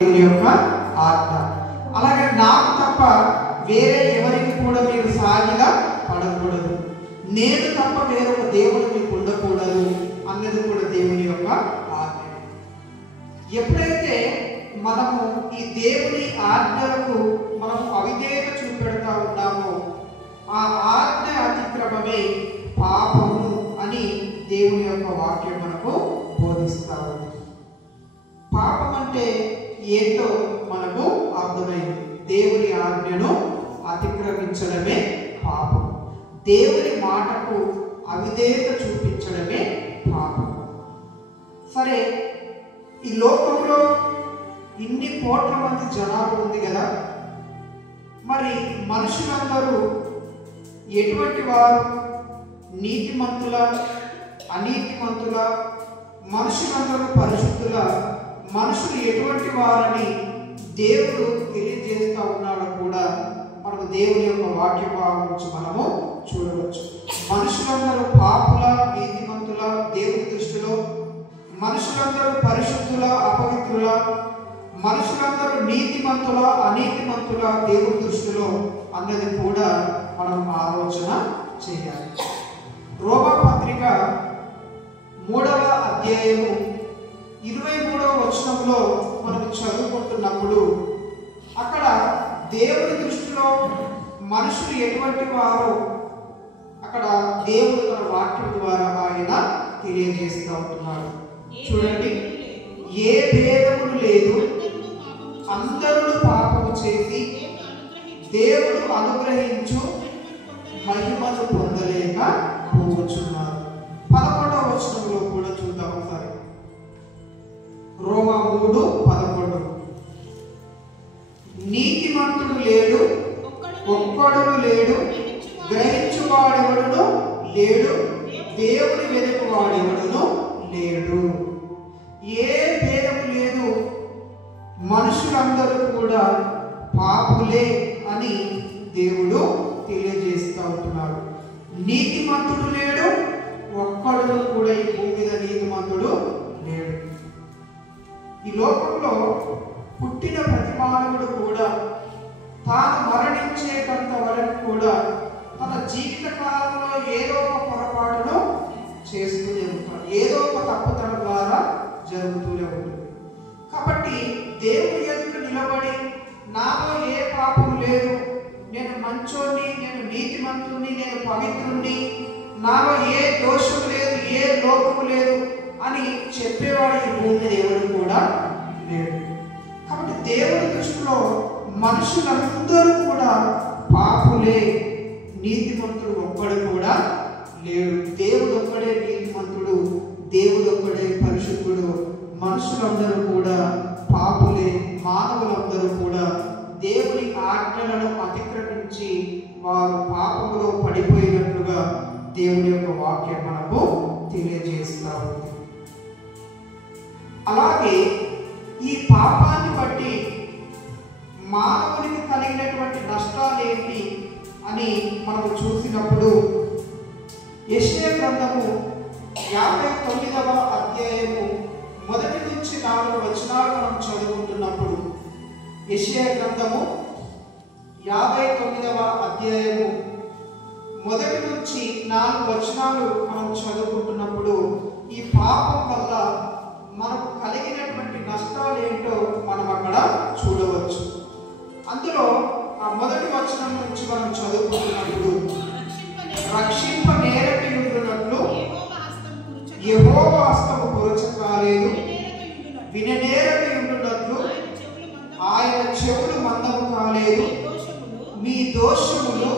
దేవుని యొక్క ఆజ్ఞ. అలాగే నాకు తప్ప వేరే ఎవరికి కూడా మీరు సాగిలా పడకూడదు, నేను తప్ప వేరొక దేవుడు మీకు ఉండకూడదు అన్నది కూడా దేవుని యొక్క ఆజ్ఞ. ఎప్పుడైతే మనము ఈ దేవుని ఆజ్ఞలకు మనం అవిధేయత చూపెడతా ఉన్నామో ఆ ఆజ్ఞ అతిక్రమమే పాపము అని దేవుని యొక్క వాక్యం మనకు బోధిస్తా ఉంది. పాపం అంటే ఏంటో మనకు అర్థమైంది. దేవుని ఆజ్ఞను అతిక్రమించడమే పాపం, దేవుని మాటకు అవిధేయత చూపించడమే పాపం. సరే, ఈ లోకంలో ఇన్ని కోట్ల మంది జనాభా ఉంది కదా, మరి మనుషులందరూ ఎటువంటి వారు? నీతిమంతుల, అనీతిమంతుల, మనుషులందరూ పరిశుద్ధుల, మనుషులు ఎటువంటి వారని దేవుడు తెలియజేస్తా ఉన్నాడో కూడా మనకు దేవుని యొక్క వాక్య భావం నుంచి మనము చూడవచ్చు. మనుషులందరూ పాపుల, నీతిమంతుల దేవుని దృష్టిలో, మనుషులందరూ పరిశుద్ధుల, అపవిత్రుల, మనుషులందరూ నీతిమంతుల, అనీతిమంతుల దేవుని దృష్టిలో అన్నది కూడా మనం ఆలోచన చేయాలి. రోమా పత్రిక 3వ అధ్యాయము 23వ వచనంలో మనం చదువుకుంటున్నప్పుడు అక్కడ దేవుని దృష్టిలో మనుషులు ఎటువంటి వారో అక్కడ దేవుడు తన వాక్యం ద్వారా ఆయన తెలియజేస్తూ ఉంటున్నాడు. చూడండి, ఏ భేదములు లేదు, అందరూ పాపము చేసి దేవుడు అనుగ్రహించు మహిమను పొందలేక పోవచ్చున్నారు. 11వ వచనంలో కూడా చూద్దాం ఒకసారి. రోమా 3:11 నీతిమంతుడు లేడు, ఒక్కడును లేడు, గ్రహించువాడెవడును లేడు, దేవుని వెతుకువాడెవడును లేడు. ఏ భేదము లేదు, మనుషులందరూ కూడా పాపులే అని దేవుడు తెలియజేస్తూ ఉంటున్నాడు. నీతిమంతుడు లేడు, ఒక్కడు కూడా ఈ భూమి మీద నీతిమంతుడు లేడు. ఈ లోకంలో పుట్టిన ప్రతి మానవుడు కూడా తాను మరణించేటంత వరకు కూడా తన జీవిత కాలంలో ఏదో ఒక పొరపాటును చేస్తూనే ఉంటాడు, ఏదో ఒక తప్పుదల ద్వారా జరుగుతూనే ఉంటుంది. కాబట్టి దేవుని ఎదుట నిలబడి నాలో ఏ పాపం లేదు, నేను మంచోని, నేను నీతిమంతుని, నేను పవిత్రుణ్ణి, నాలో ఏ దోషం లేదు, ఏ లోపము లేదు అని చెప్పేవాడు ఈ భూమి మీద ఎవరు కూడా లేడు. కాబట్టి దేవుని దృష్టిలో మనుషులందరూ కూడా పాపులే, నీతిమంతుడు ఒక్కడు కూడా లేడు. దేవుడు ఒక్కడే నీతిమంతుడు, దేవుడు ఒక్కడే పరిశుద్ధుడు. మనుషులందరూ కూడా పాపులే, మానవులందరూ కూడా దేవుని ఆజ్ఞలను అతిక్రమించి వారు పాపములో పడిపోయినట్లుగా దేవుని యొక్క వాక్యం మనకు తెలియజేస్తా ఉంది. అలాగే ఈ పాపాన్ని బట్టి మానవునికి కలిగినటువంటి నష్టాలు ఏంటి అని మనము చూసినప్పుడు యెషయా గ్రంథము 59వ అధ్యాయము 1 నుంచి 4 వచనాలు మనం చదువుకుంటున్నప్పుడు, యెషయా గ్రంథము 59వ అధ్యాయము 1 నుంచి 4 వచనాలు మనం చదువుకుంటున్నప్పుడు ఈ పాపం వల్ల మనకు కలిగినటువంటి నష్టాలు ఏంటో మనం అక్కడ చూడవచ్చు. అందులో ఆ 1వ వచనం నుంచి మనం చదువుకుంటున్నప్పుడు, రక్షింప నేరకయుండునట్లు యెహోవా హస్తము కురచకాలేదు, విననేరకయుండునట్లు ఆయన చెవులు మందము కాలేదు, మీ దోషములు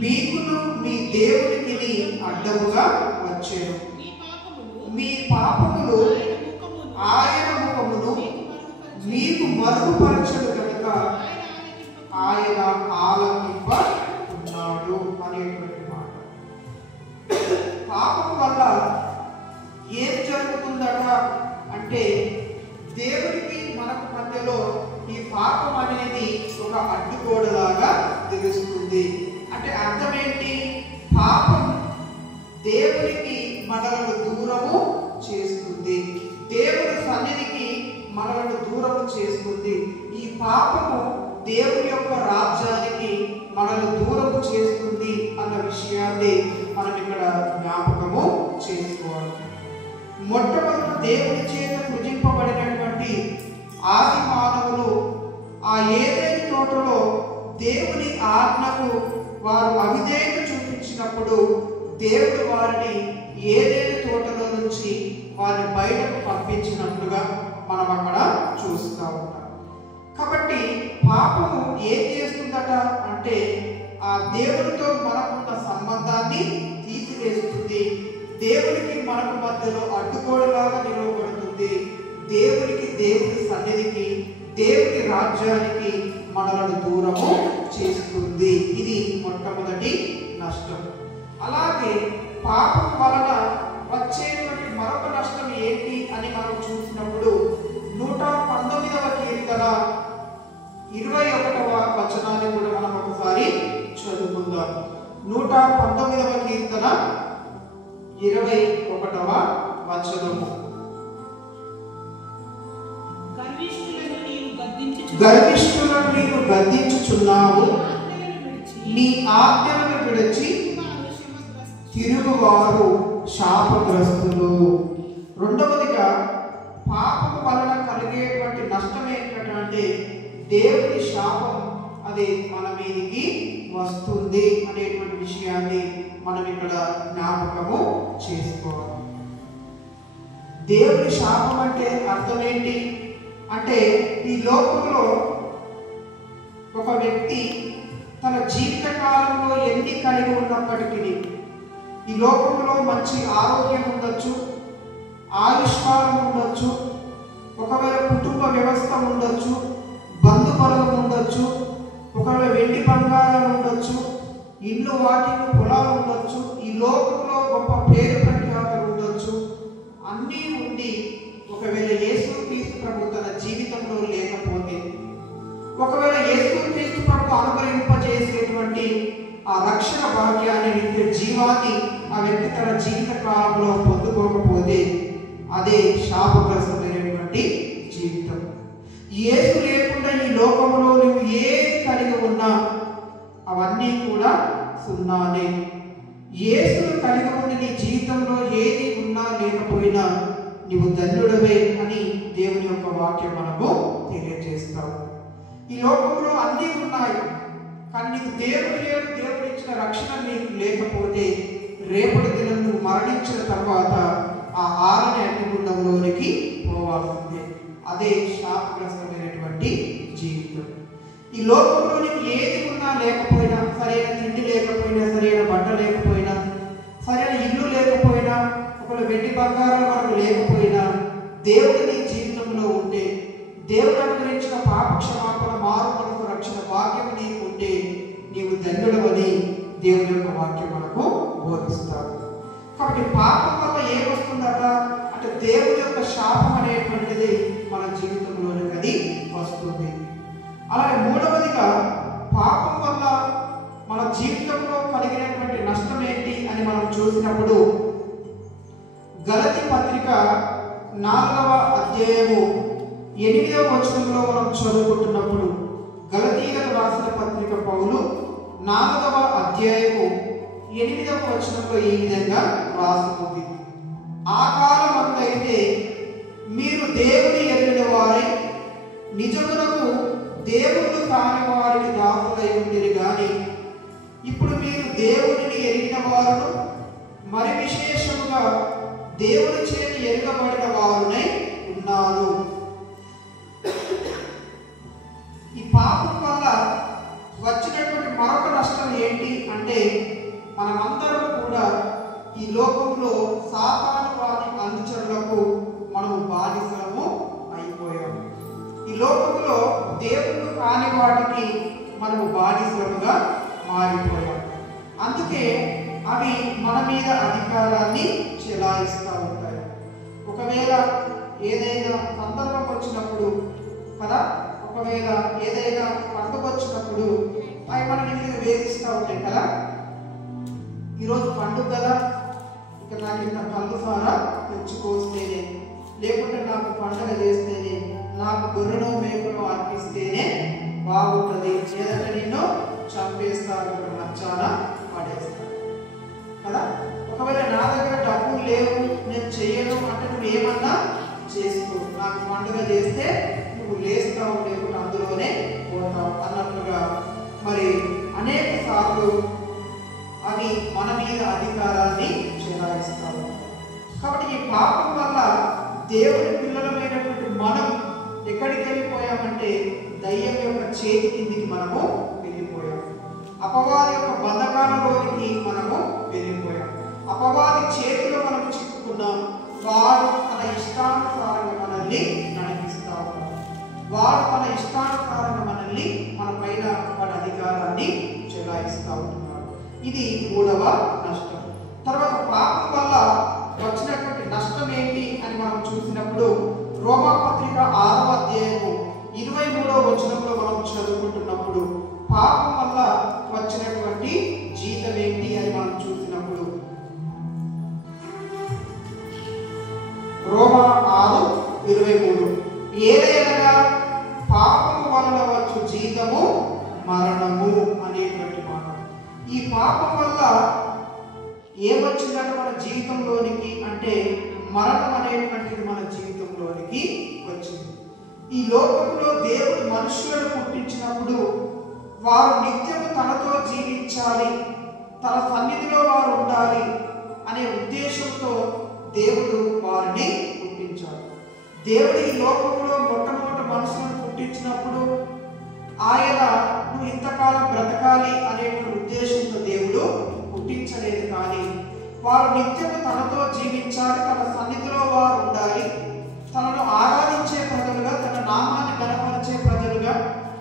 మీకును మీ దేవునికి అడ్డముగా వచ్చేను, మీ పాపములు ఆయన ముఖమును మీకు మరుగుపరచడు కనుక ఆయన ఆలకింప ఉన్నాడు అనేటువంటి మాట. పాపం వల్ల ఏం జరుగుతుందట అంటే దేవునికి మనకు మధ్యలో ఈ పాపం అనేది ఒక అడ్డుగోడలాగా తెలుస్తుంది. అంటే అర్థం ఏంటి? పాపం దేవునికి మనలను దూరము చేస్తుంది, దేవుని సన్నిధికి మనలను దూరం చేస్తుంది. ఈ పాపము దేవుని యొక్క రాజ్యానికి మనల్ని దూరం చేస్తుంది అన్న విషయాన్ని మనం ఇక్కడ జ్ఞాపకము చేసుకోవాలి. మొట్టమొదట దేవుని చేత సృజింపబడినటువంటి ఆది మానవులు ఆ ఏదైనా తోటలో దేవుని ఆజ్ఞకు వారు అవిధేయత చూపించినప్పుడు దేవుడు వారిని ఏదైనా తోటలో నుంచి వారిని బయటకు పంపించినట్లుగా మనం అక్కడ చూస్తూ ఉంటాం. కాబట్టి పాపము ఏం చేస్తుందట అంటే ఆ దేవునితో మనకున్న సంబంధాన్ని తీసివేస్తుంది. దేవునికి మనకు మధ్యలో అడ్డుగోడలాగా నిలవబడుతుంది. దేవునికి, దేవుని సన్నిధికి, దేవుని రాజ్యానికి మనలను దూరము చేస్తుంది. ఇది మొట్టమొదటి నష్టం. అలాగే పాపం వలన వచ్చేటువంటి మరొక నష్టం ఏంటి అని మనం చూసినప్పుడు 119వ కీర్తన 21వ వచనాన్ని కూడా మనం ఒకసారి చదువుకుందాం. 119వ కీర్తన 21వ వచనము. గర్విష్ఠులను నీవు గద్దించుచున్నావు, నీ ఆజ్ఞలను విడిచి తిరుగువారు శాపగ్రస్తులు. రెండవదిగా పాపము వలన కలిగేటువంటి నష్టం ఏంటంటే దేవుని శాపం అది మన మీదికి వస్తుంది అనేటువంటి విషయాన్ని మనం ఇక్కడ జ్ఞాపకము చేసుకోవాలి. దేవుని శాపం అంటే అర్థం ఏంటి అంటే ఈ లోకంలో ఒక వ్యక్తి తన జీవిత కాలంలో ఎన్ని కలిగి ఉన్నప్పటికీ ఈ లోకంలో మంచి ఆరోగ్యం ఉండొచ్చు, ఆయుష్కాలం ఉండొచ్చు, ఒకవేళ కుటుంబ వ్యవస్థ ఉండొచ్చు, బంధుబలం ఉండొచ్చు, ఒకవేళ వెండి బంగారాలు ఉండొచ్చు, ఇల్లు వాటిలు పొలాలు ఉండొచ్చు, ఈ లోకంలో గొప్ప పేరు ప్రఖ్యాతలు ఉండొచ్చు. అన్నీ ఉండి ఒకవేళ యేసుక్రీస్తు ప్రభు తన జీవితంలో లేకపోతే, ఒకవేళ యేసుక్రీస్తు ప్రభు అనుగ్రహింపజేసేటువంటి ఆ రక్షణ భాగ్యాన్ని, నిత్య జీవాన్ని ఆ వ్యక్తి తన జీవిత కాలంలో పొందుకోకపోతే అదే శాపగ్రస్తమైనటువంటి జీవితం. యేసు లేకుండా ఈ లోకంలో నువ్వు ఏది కలిగి ఉన్నా అవన్నీ కూడా సున్నానే. యేసును కలిగి ఉండి నీ జీవితంలో ఏది ఉన్నా లేకపోయినా నీవు ధన్యుడవే అని దేవుని యొక్క వాక్యం మనకు తెలియజేస్తావు. ఈ లోకంలో అన్నీ ఉన్నాయి, కానీ నీకు దేవుడు లేడు. దేవుడు ఇచ్చిన రక్షణ నీకు లేకపోతే రేపటి దినం నువ్వు మరణించిన తర్వాత ఆ ఆరని అగ్నిగుండంలోనికి పోవాల్సిందే. అదే శాపగ్రస్తమైనటువంటి జీవితం. ఈ లోకంలో నీకు ఏది ఉన్నా లేకపోయినా, సరైన తిండి లేకపోయినా, సరైన బట్ట లేకపోయినా, సరైన ఇల్లు లేకపోయినా, ఒకవేళ వెండి బంగారం వరకు లేకపోయినా, దేవుడు నీ జీవితంలో ఉంటే, దేవుడు అనుగ్రహించిన పాప క్షమాపణ, మారు మనకు రక్షణ భాగ్యం నీకు ఉంటే నీవు ధన్యుడవని దేవుని యొక్క వాక్యం మనకు బోధిస్తాడు. కాబట్టి పాపం వల్ల ఏమొస్తుందట అంటే దేవుని యొక్క శాపం అనేటువంటిది మన జీవితంలోనికి అది వస్తుంది. అలాగే మూడవదిగా పాపం వల్ల మన జీవితంలో కలిగినటువంటి నష్టం ఏంటి అని మనం చూసినప్పుడు గలతీ పత్రిక 4వ అధ్యాయము 8వ వచనంలో మనం చదువుకుంటున్నప్పుడు, గలతీయులకు రాసిన పత్రిక పౌలు 4వ అధ్యాయము 8వ వచనంలో ఈ విధంగా రాసుకుంది. ఆ కాలమందైతే మీరు దేవుని ఎరిగిన వారై నిజమునకు దేవుడు కాని వారికి దాసులై ఉండిరి గాని ఇప్పుడు మీరు దేవునిని ఎరిగిన వారును మరి విశేషముగా దేవుని చేత ఎరుగబడిన వారునై ఉన్నారు. ఈ పాపం వల్ల వచ్చినటువంటి మరొక నష్టం ఏంటి అంటే మనమందరం కూడా ఈ లోకంలో సాతాను వారి అనుచరులకు మనము బానిసలము అయిపోయాము. ఈ లోకంలో దేవుడు కాని వాటికి మనము బానిసలుగా మారిపోయాము. అందుకే అవి మన మీద అధికారాన్ని చెలాయిస్తూ ఉంటాయి. ఒకవేళ ఏదైనా సందర్భం వచ్చినప్పుడు కదా, ఒకవేళ ఏదైనా పండుగ వచ్చినప్పుడు అవి మన మీద వేధిస్తూ ఉంటాయి కదా. ఈరోజు పండుగ కదా, ఇక నాకు ఇంత కళ్ళు సారా తెచ్చుకొస్తేనే, లేకుంటే నాకు పండుగ చేస్తేనే, నాకు గొర్రెను మేకను అర్పిస్తేనే బాగుంటుంది, లేదంటే నిన్ను చంపేస్తారు, మచ్చాన పడేస్తారు కదా. ఒకవేళ నా దగ్గర డబ్బులు లేవు, నేను చెయ్యను అంటే నువ్వు ఏమన్నా చేసుకో, నాకు పండుగ చేస్తే నువ్వు లేస్తావు, లేకుంటే అందులోనే పోతావు అన్నట్లుగా మరి అనేక సార్లు అవి మన మీద అధికారాన్ని చెలాయిస్తావు. కాబట్టి ఈ పాపం వల్ల దేవుని పిల్లలమైనటువంటి మనం ఎక్కడికి వెళ్ళిపోయామంటే దయ్యం యొక్క చేతి కిందికి మనము వెళ్ళిపోయాం, అపవాది యొక్క బంధకాలలోనికి మనము వెళ్ళిపోయాం, అపవాది చేతిలో మనం చిక్కుకున్నాం. వాడు తన ఇష్టానుసారంగా మనల్ని నడిపిస్తా ఉన్నాడు, వాడు తన ఇష్టానుసారంగా మనల్ని మన పైన వాడి అధికారాన్ని చెలాయిస్తా ఉంటున్నాడు. ఇది మూడవ నష్టం. తర్వాత పాపం వల్ల వచ్చినటువంటి నష్టం ఏంటి అని మనం చూసినప్పుడు రోమాపత్రిక 6వ అధ్యాయము 23వ వచనంలో మనం చదువుకుంటున్నప్పుడు పాపం వల్ల వచ్చినటువంటి జీతం ఏంటి అని మనం చూసినప్పుడు రోమా 6:23 ఏదైనా పాపము వలన వచ్చు జీతము మరణము అనేటువంటి మాట. ఈ పాపం వల్ల ఏమొచ్చిందంటే మన జీవితంలోనికి అంటే మరణం అనేటువంటిది మన జీవితంలోనికి వచ్చింది. ఈ లోకంలో దేవుడు మనుషులను పుట్టించినప్పుడు వారు నిత్యము తనతో జీవించాలి, తన సన్నిధిలో వారు ఉండాలి అనే ఉద్దేశంతో దేవుడు వారిని పుట్టించాడు. దేవుడు ఈ లోకంలో మొట్టమొదటి మనుషులను పుట్టించినప్పుడు ఆయన నువ్వు ఇంతకాలం బ్రతకాలి అనేటువంటి ఉద్దేశంతో దేవుడు పుట్టించలేదు, కానీ వారు నిత్యము తనతో జీవించాలి, తన సన్నిధిలో వారు ఉండాలి, తనను ఆరాధించే ప్రజలుగా, తన నామాన్ని గణపరిచే ప్రజలుగా,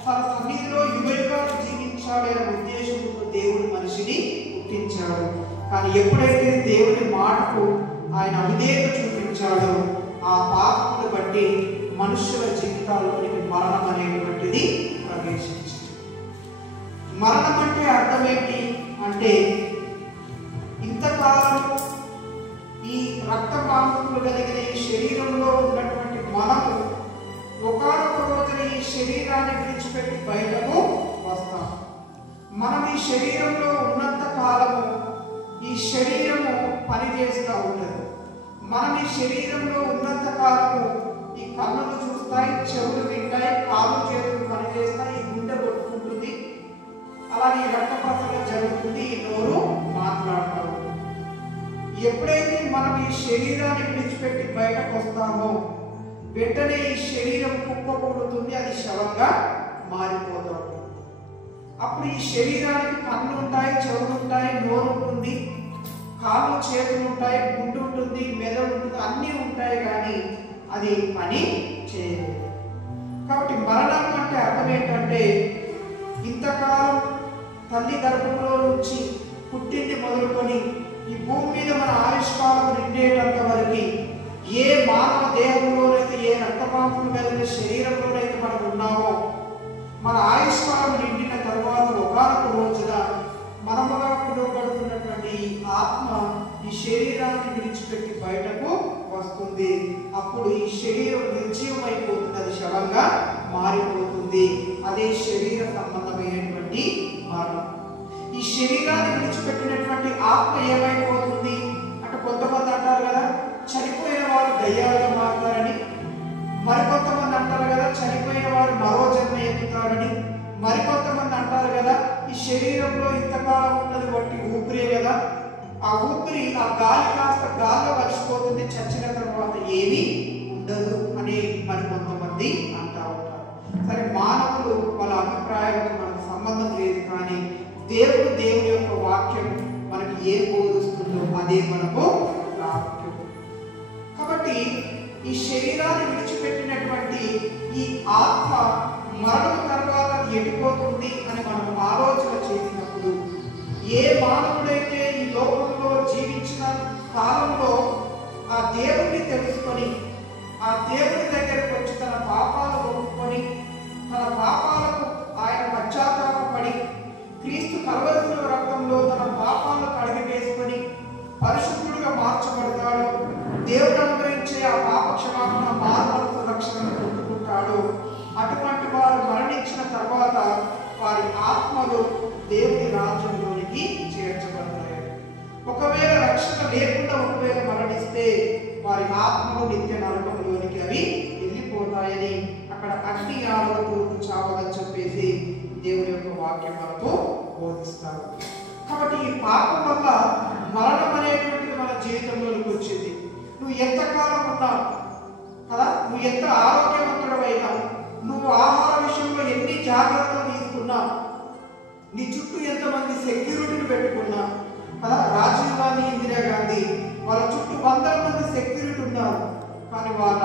తన సన్నిధిలో యుగయుగాలు జీవించాలి అనే ఉద్దేశంతో దేవుడు మనిషిని పుట్టించాడు. కానీ ఎప్పుడైతే దేవుని మాటకు ఆయన అవిధేయత చూపించాడో ఆ పాపమును బట్టి మనుషుల జీవితాల్లోనికి మరణం అనేటువంటిది ప్రవేశించింది. మరణం అంటే అర్థం ఏంటి అంటే ఇంతకాలం ఈ రక్త మాంసములు కలిగిన ఈ శరీరంలో ఉన్నటువంటి మనము ఒకనొక రోజున ఈ శరీరాన్ని విడిచిపెట్టి బయటకు వస్తాం. మనం ఈ శరీరంలో ఉన్నంత కాలము ఈ శరీరము పనిచేస్తూ ఉంటుంది. మనం ఈ శరీరంలో ఉన్నంత కాలము ఈ కన్నులు చూస్తాయి, చెవులు వింటాయి, కాళ్ళు చేతులు పనిచేస్తాయి, ఈ గుండె కొట్టుకుంటుంది, అలాగే రక్త ప్రసరణ జరుగుతుంది, ఈ నోరు మాట్లాడుతూ ఉంటుంది. ఎప్పుడైతే మనం ఈ శరీరాన్ని విడిచిపెట్టి బయటకు వస్తామో వెంటనే ఈ శరీరం కుప్పకూడుతుంది, అది శవంగా మారిపోతాం. అప్పుడు ఈ శరీరానికి కన్ను ఉంటాయి, చెవులు ఉంటాయి, నోరు ఉంటుంది, కాళ్ళు చేతులు ఉంటాయి, గుండు ఉంటుంది, మెదడు ఉంటుంది, అన్నీ ఉంటాయి, కానీ అది పని చేయలేదు. కాబట్టి మరణం అంటే అర్థం ఏంటంటే ఇంతకాలం తల్లి గర్భంలో నుంచి పుట్టింది మొదలుకొని ఈ భూమి మీద మన ఆయుష్కాలం నిండేటంత వరకు ఏ మానవ దేహంలోనైతే ఏ రక్తమాంసము కలిగిన శరీరంలోనైతే మనం ఉన్నామో మన ఆయుష్కాలం నిండిన తర్వాత ఒకనొక రోజున మనముగా పిలువబడుతున్నటువంటి ఆత్మ ఈ శరీరాన్ని విడిచిపెట్టి బయటకు వస్తుంది. అప్పుడు ఈ శరీరం నిర్జీవమైపోతుంది, అది శవంగా మారిపోతుంది. అదే శరీర సంబంధమైనటువంటి మరణం. ఈ శరీరాన్ని విడిచిపెట్టినటువంటి ఆత్మ ఏమైపోతుంది అంటే కొంతమంది అంటారు కదా చనిపోయిన వారు దయ్యాలుగా మారుతారని, మరికొంతమంది అంటారు కదా చనిపోయిన వారు మరో జన్మ ఎత్తుతారని, మరికొంతమంది అంటారు కదా ఈ శరీరంలో ఇంతకాలం ఉన్నది బట్టి ఊపిరే కదా, ఆ ఊపిరి ఆ గాలి కాస్త గాలిలో కలిసిపోతుంది, చచ్చిన తర్వాత ఏమీ ఉండదు అని మరికొంతమంది అంటా ఉంటారు. సరే, మానవులు వాళ్ళ అభిప్రాయాలకు మనకు సంబంధం లేదు, కానీ దేవుని యొక్క వాక్యం మనకి ఏం బోధిస్తుందో అదే మనకు ప్రాముఖ్యం. కాబట్టి ఈ శరీరాన్ని విడిచిపెట్టినటువంటి ఈ ఆత్మ మరణం తర్వాత ఎడిపోతుంది అని మనం ఆలోచన చేసినప్పుడు ఏ మానవుడైతే ఈ లోకంలో జీవించిన కాలంలో ఆ దేవుణ్ణి తెలుసుకొని ఆ దేవుని దగ్గరకు వచ్చి తన పాపాలు ఒప్పుకొని తన పాపాలకు ఆయన పశ్చాత్తాపపడి క్రీస్తు కల్వరి రక్తంలో తన పాపాలను కడిగి వేసుకొని పరిశుద్ధుడిగా మార్చబడతాడు, దేవుడు అనుగ్రహించే ఆ పాప క్షమాపణ మార్పు రక్షణను పొందుకుంటాడు. నరకంలోనికి చేర్చబడతాయి. ఒకవేళ రక్షణ లేకుండా ఒకవేళ మరణిస్తే వారి ఆత్మలు నిత్య నరకంలోనికి అవి వెళ్ళిపోతాయని, అక్కడ అగ్ని ఆరలతో చావదని చెప్పేసి దేవుని యొక్క వాక్యం మనకు బోధిస్తారు. కాబట్టి ఈ పాపం వల్ల మరణం అనేటువంటిది మన జీవితంలోకి వచ్చింది. నువ్వు ఎంతకాలం ఉన్నావు కదా, నువ్వు ఎంత ఆరోగ్యవంతుడవైనా, నువ్వు ఆహార విషయంలో ఎన్ని జాగ్రత్తలు తీసుకున్నా, నీ చుట్టూ ఎంతమంది సెక్యూరిటీని పెట్టుకున్నా కదా, రాజీవ్ గాంధీ, ఇందిరా గాంధీ వాళ్ళ చుట్టూ 100 మంది సెక్యూరిటీ ఉన్నారు, కానీ వాళ్ళ